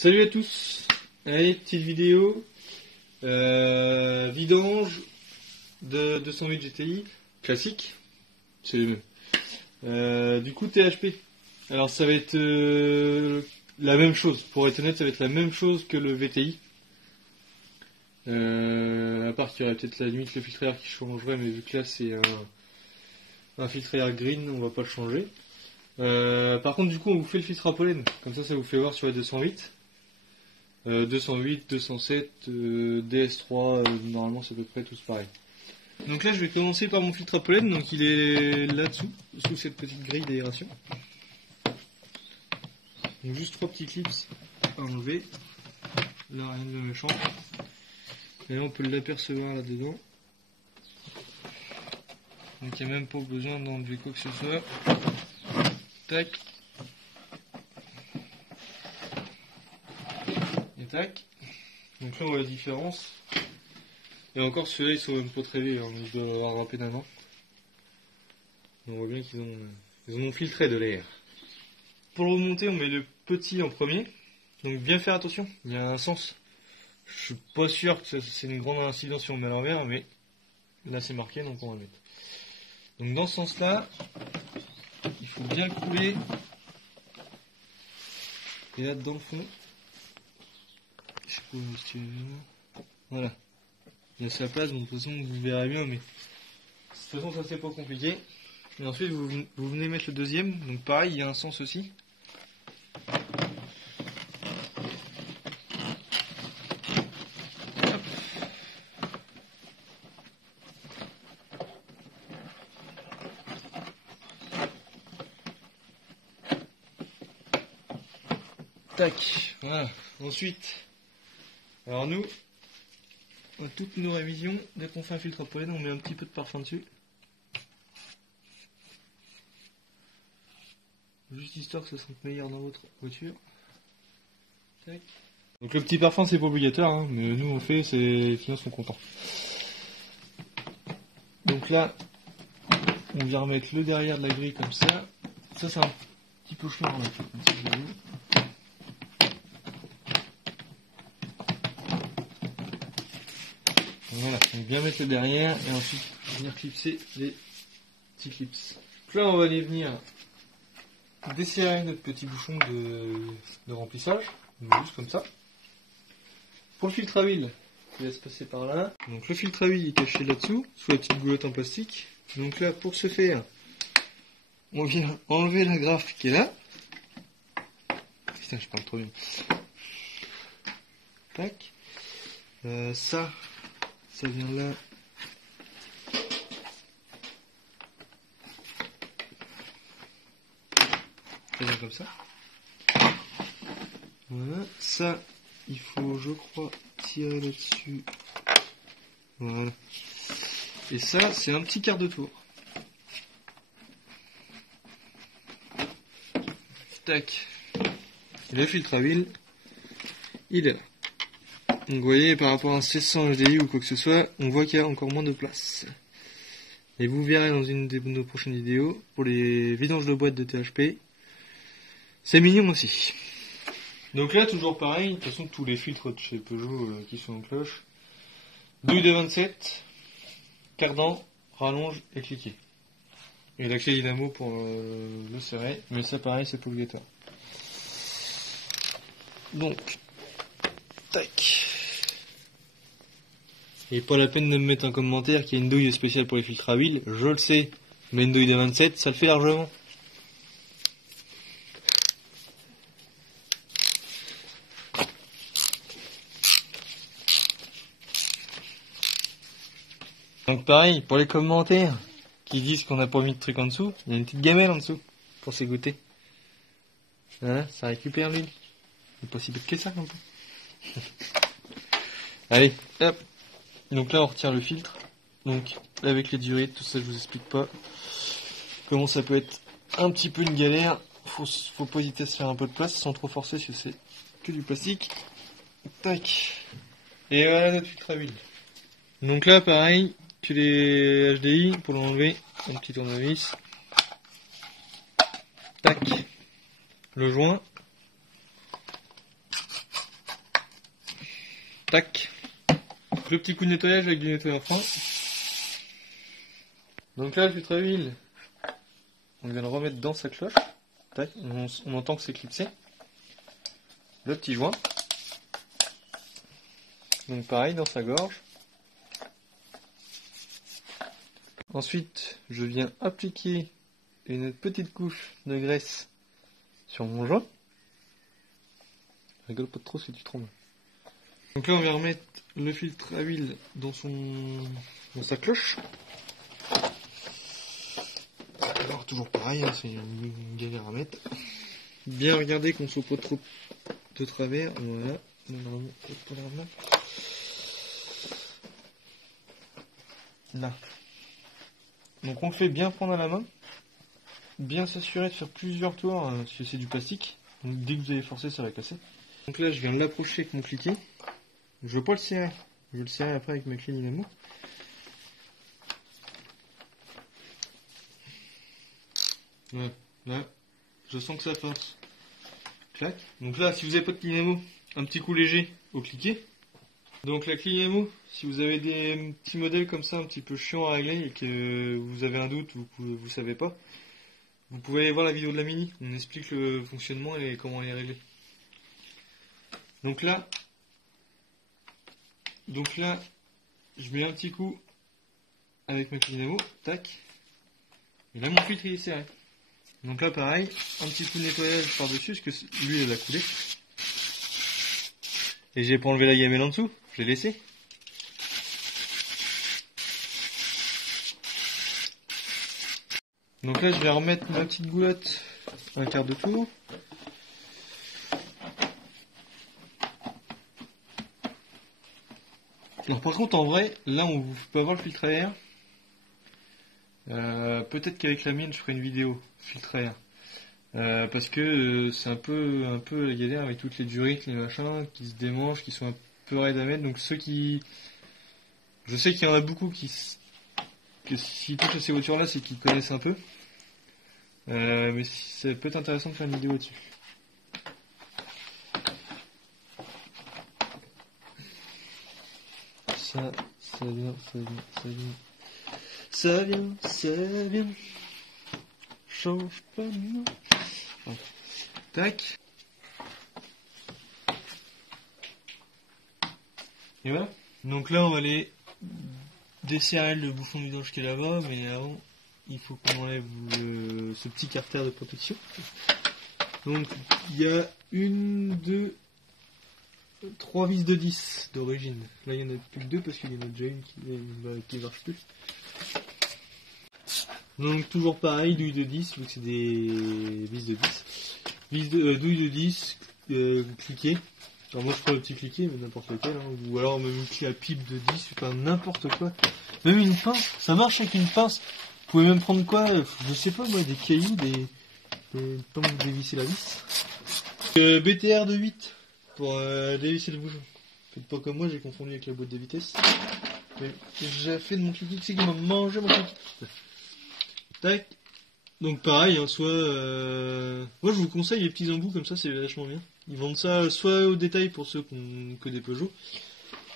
Salut à tous. Allez, petite vidéo vidange de 208 GTI classique, c'est le même. Du coup THP. Alors ça va être la même chose. Pour être honnête, ça va être la même chose que le VTI. À part qu'il y aurait peut-être la limite le filtre air qui changerait, mais vu que là c'est un filtre air green, on va pas le changer. Par contre, du coup, on vous fait le filtre à pollen. Comme ça vous fait voir sur la 208. 208, 207, DS3, normalement c'est à peu près tous pareil. Donc là je vais commencer par mon filtre à pollen, donc il est là-dessous, sous cette petite grille d'aération. Donc juste 3 petits clips à enlever, là rien de méchant. Et là on peut l'apercevoir là-dedans. Donc il n'y a même pas besoin d'enlever quoi que ce soit. Tac. Tac. Donc là on voit la différence. Et encore ceux-là ils sont même pas très vieux, hein, ils doivent avoir à peine un an. On voit bien qu'ils ont filtré de l'air. Pour le remonter on met le petit en premier. Donc bien faire attention, il y a un sens. Je suis pas sûr que c'est une grande incidence si on met à l'envers, mais là c'est marqué donc on va le mettre. Donc dans ce sens là, il faut bien couler. Et là dans le fond. Voilà, il y a sa place, bon, de toute façon vous verrez bien, mais de toute façon ça c'est pas compliqué. Et ensuite vous venez mettre le deuxième, donc pareil il y a un sens aussi. Hop. Tac, voilà, ensuite. Alors nous, à toutes nos révisions, dès qu'on fait un filtre à pollen, on met un petit peu de parfum dessus. Juste histoire que ça sente meilleur dans votre voiture. Tac. Donc le petit parfum c'est pas obligatoire, hein, mais nous on fait, les clients sont contents. Donc là, on vient remettre le derrière de la grille comme ça. Ça c'est un petit peu chiant en fait. Voilà, donc bien mettre le derrière et ensuite venir clipser les petits clips. Donc là on va aller venir desserrer notre petit bouchon de remplissage, juste comme ça. Pour le filtre à huile, il va se passer par là. Donc le filtre à huile est caché là-dessous, sous la petite boulotte en plastique. Donc là pour ce faire, on vient enlever la graffe qui est là. Putain je parle trop bien. Tac. Ça vient là. Ça vient comme ça. Voilà. Ça, il faut, je crois, tirer là-dessus. Voilà. Et ça, c'est un petit quart de tour. Tac. Et le filtre à huile, il est là. Donc vous voyez, par rapport à un 1600 HDI ou quoi que ce soit, on voit qu'il y a encore moins de place. Et vous verrez dans une de nos prochaines vidéos, pour les vidanges de boîtes de THP, c'est mignon aussi. Donc là, toujours pareil, de toute façon tous les filtres de chez Peugeot qui sont en cloche. Douille de 27, cardan, rallonge et cliquet. Et la clé dynamo pour le serrer, mais ça pareil, c'est pas obligatoire. Donc, tac. Et pas la peine de me mettre un commentaire qu'il y a une douille spéciale pour les filtres à huile, je le sais, mais une douille de 27, ça le fait largement. Donc pareil, pour les commentaires qui disent qu'on n'a pas mis de truc en dessous, il y a une petite gamelle en dessous pour s'égoutter. Voilà, ça récupère l'huile. C'est pas si bête que ça non plus. Allez, hop. Donc là on retire le filtre. Donc avec les durées, tout ça je vous explique pas comment ça peut être un petit peu une galère. Faut pas hésiter à se faire un peu de place sans trop forcer parce que c'est que du plastique. Tac. Et voilà notre filtre à huile. Donc là pareil que les HDI, pour l'enlever, un petit tournevis. Tac. Le joint. Tac. Le petit coup de nettoyage avec du nettoyant fin. Donc là, le filtre à huile, on vient le remettre dans sa cloche. Tac. On entend que c'est clipsé. Le petit joint. Donc pareil, dans sa gorge. Ensuite, je viens appliquer une petite couche de graisse sur mon joint. Rigole pas trop si tu trembles. Donc là, on vient remettre le filtre à huile dans sa cloche. Alors toujours pareil, hein, c'est une galère à mettre. Bien regarder qu'on ne soit pas trop de travers. Voilà. Là. Donc on le fait bien prendre à la main. Bien s'assurer de faire plusieurs tours, parce que c'est du plastique. Donc dès que vous allez forcer, ça va casser. Donc là, je viens de l'approcher avec mon cliquet. Je ne veux pas le serrer. Je vais le serrer après avec ma clé dynamo. Ouais, là, je sens que ça passe. Clac. Donc là, si vous n'avez pas de clé dynamo, un petit coup léger au cliquet. Donc la clé dynamo, si vous avez des petits modèles comme ça, un petit peu chiants à régler et que vous avez un doute, vous savez pas, vous pouvez aller voir la vidéo de la Mini. On explique le fonctionnement et comment les régler. Donc là, je mets un petit coup avec ma clé dynamo, tac. Et là, mon filtre il est serré. Donc là, pareil, un petit coup de nettoyage par-dessus, parce que lui, il a coulé. Et j'ai pas enlevé la gamelle en dessous, je l'ai laissé. Donc là, je vais remettre ma petite goulotte un quart de tour. Alors par contre, en vrai, là, on peut avoir le filtre à air. Peut-être qu'avec la mienne, je ferai une vidéo filtre à air. Parce que c'est un peu la galère avec toutes les durites, les machins qui se démangent, qui sont un peu raides à mettre. Donc je sais qu'il y en a beaucoup que s'ils touchent à ces voitures là, c'est qu'ils connaissent un peu. Mais ça peut être intéressant de faire une vidéo dessus. Ça vient. Change pas de nom. Tac. Et voilà. Donc là, on va aller desserrer le bouchon vidange qui est là-bas, mais avant, il faut qu'on enlève ce petit carter de protection. Donc, il y a 1, 2, 3 vis de 10 d'origine. Là, il y en a plus que 2 parce qu'il y en a déjà une qui marche plus. Donc toujours pareil, douille de 10, vu que c'est des vis de 10. Douille de 10, cliquet. Alors moi je prends le petit cliquet, mais n'importe lequel. Hein. Ou alors même une clé à pipe de 10, enfin n'importe quoi. Même une pince, ça marche avec une pince. Vous pouvez même prendre quoi, je sais pas moi, des cailloux, tant que vous dévissez la vis. BTR de 8 pour dévisser le bouchon. Faites pas comme moi, j'ai confondu avec la boîte de vitesse. Mais j'ai fait de mon cliquet, c'est qui m'a mangé mon cliquet. Tac. Donc pareil, hein, soit... Moi je vous conseille les petits embouts comme ça, c'est vachement bien. Ils vendent ça soit au détail pour ceux qui ont que des Peugeot,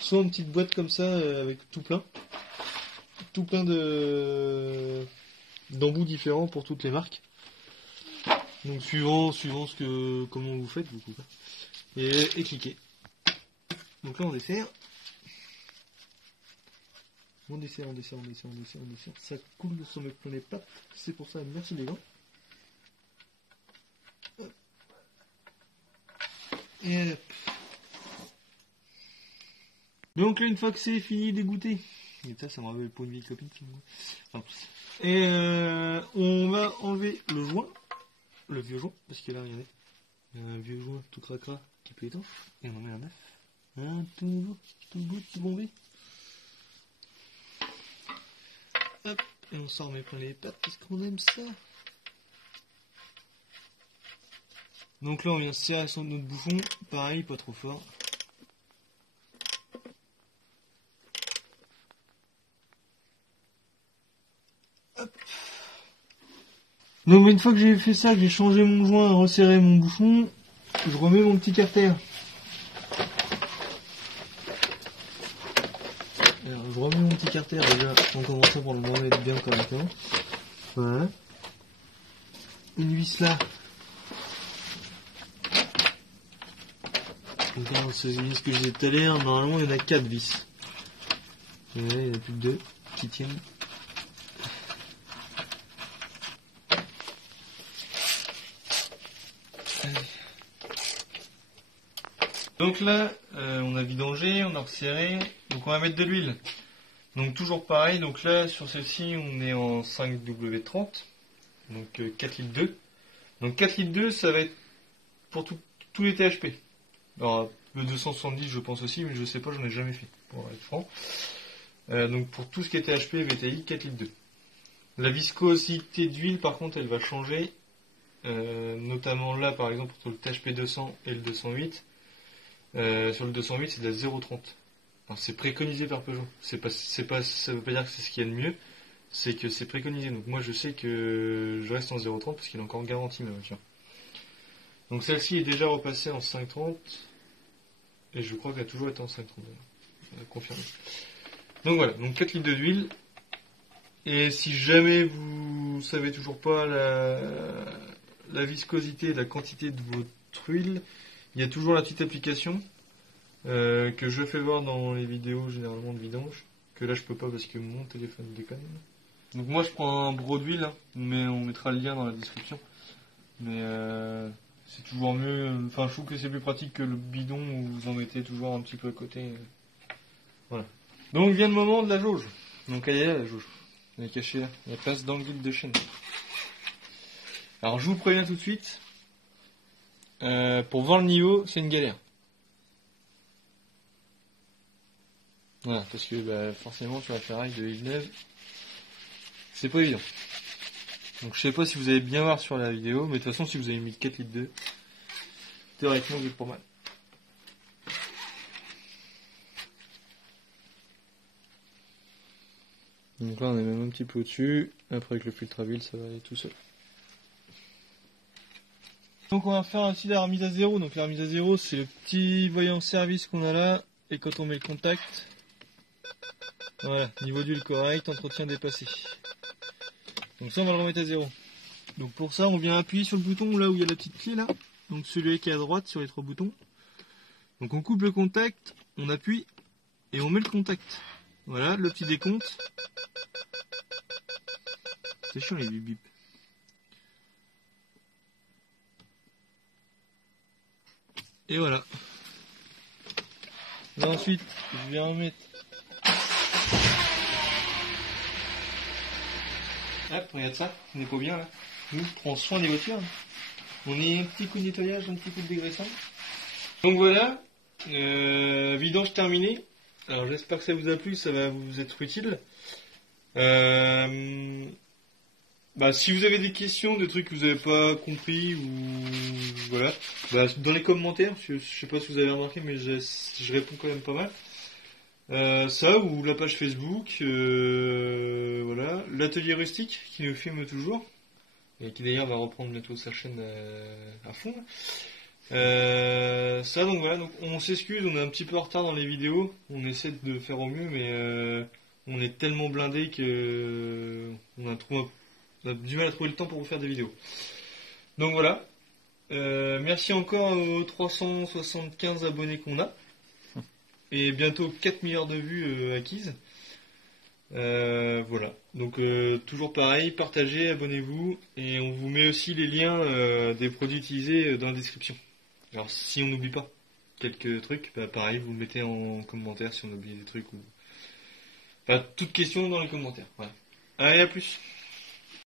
soit en petite boîte comme ça avec tout plein d'embouts différents pour toutes les marques. Donc suivant comment vous faites, vous coupez. Et cliquez. Donc là on dessert. On dessert. Ça coule sur mes plein les pattes. C'est pour ça, merci les gants. Et hop. Donc là, une fois que c'est fini d'égoutter, et ça me rappelle pas une vieille copine. Enfin, et on va enlever le joint, le vieux joint, parce que là, regardez, il y a un vieux joint tout cracra qui peut étanche, et on en met un neuf. Un tout beau, tout bombé. Hop, et on s'en remet plein les pattes parce qu'on aime ça. Donc là on vient serrer sur notre bouchon, pareil, pas trop fort. Hop. Donc une fois que j'ai fait ça, que j'ai changé mon joint, resserré mon bouchon, je remets mon petit carter. Alors, je remets mon petit carter déjà en commençant pour le remettre bien correctement. Voilà. Une vis là. Donc dans ce vis que j'ai tout à l'heure, normalement il y en a 4 vis. Et là, il n'y en a plus que 2 qui tiennent. Donc là, on a vidangé, on a resserré, donc on va mettre de l'huile. Donc toujours pareil, donc là sur celle-ci on est en 5W30, donc 4 litres 2. Donc 4 litres 2 ça va être pour tous les THP. Alors le 270 je pense aussi, mais je sais pas, j'en ai jamais fait, pour être franc. Donc pour tout ce qui est THP, VTI, 4 litres 2. La viscosité d'huile par contre elle va changer, notamment là par exemple pour le THP 200 et le 208. Sur le 208 c'est de la 0,30. C'est préconisé par Peugeot. Ça veut pas dire que c'est ce qu'il y a de mieux, c'est que c'est préconisé. Donc moi je sais que je reste en 0,30 parce qu'il est encore garanti ma voiture. Donc celle-ci est déjà repassée en 5,30 et je crois qu'elle a toujours été en 5,30. Confirmé. Donc voilà, donc 4 litres d'huile. Et si jamais vous savez toujours pas la viscosité et la quantité de votre huile, il y a toujours la petite application que je fais voir dans les vidéos généralement de vidange, que là je peux pas parce que mon téléphone déconne. Donc moi je prends un broc d'huile, hein, mais on mettra le lien dans la description. Mais c'est toujours mieux, enfin je trouve que c'est plus pratique que le bidon où vous en mettez toujours un petit peu à côté. Voilà. Donc vient le moment de la jauge. Donc elle est là la jauge. Elle est cachée là. Elle passe dans le guide de chaîne. Alors je vous préviens tout de suite, pour voir le niveau c'est une galère. Voilà, parce que forcément sur la Ferrari de Villeneuve, c'est pas évident. Donc je sais pas si vous allez bien voir sur la vidéo, mais de toute façon si vous avez mis 4 litres 2, théoriquement vous êtes pas mal. Donc là on est même un petit peu au-dessus, après avec le filtre à huile ça va aller tout seul. Donc on va faire aussi la remise à zéro. Donc la remise à zéro c'est le petit voyant service qu'on a là, et quand on met le contact, voilà, niveau d'huile correct, entretien dépassé. Donc ça on va le remettre à zéro. Donc pour ça on vient appuyer sur le bouton là où il y a la petite clé là. Donc celui qui est à droite sur les 3 boutons. Donc on coupe le contact, on appuie et on met le contact. Voilà, le petit décompte. C'est chiant les bip bip. Et voilà. Là ensuite je vais remettre. Hop, regarde ça, on n'est pas bien là. Nous, on prend soin des voitures. On est un petit coup de nettoyage, un petit coup de dégraissage. Donc voilà, vidange terminée. Alors j'espère que ça vous a plu, ça va vous être utile. Si vous avez des questions, des trucs que vous n'avez pas compris, ou voilà, dans les commentaires, je sais pas si vous avez remarqué, mais je réponds quand même pas mal. Ça ou la page Facebook, voilà, l'atelier rustique qui nous filme toujours et qui d'ailleurs va reprendre bientôt sa chaîne à fond. Ça donc voilà, donc on s'excuse, on est un petit peu en retard dans les vidéos, on essaie de faire au mieux, mais on est tellement blindé que on a du mal à trouver le temps pour vous faire des vidéos. Donc voilà, merci encore aux 375 abonnés qu'on a. Et bientôt 4 milliards de vues acquises. Voilà. Donc toujours pareil, partagez, abonnez-vous. Et on vous met aussi les liens des produits utilisés dans la description. Alors si on n'oublie pas quelques trucs, pareil, vous le mettez en commentaire si on oublie des trucs. Toute question dans les commentaires. Voilà. Allez, à plus.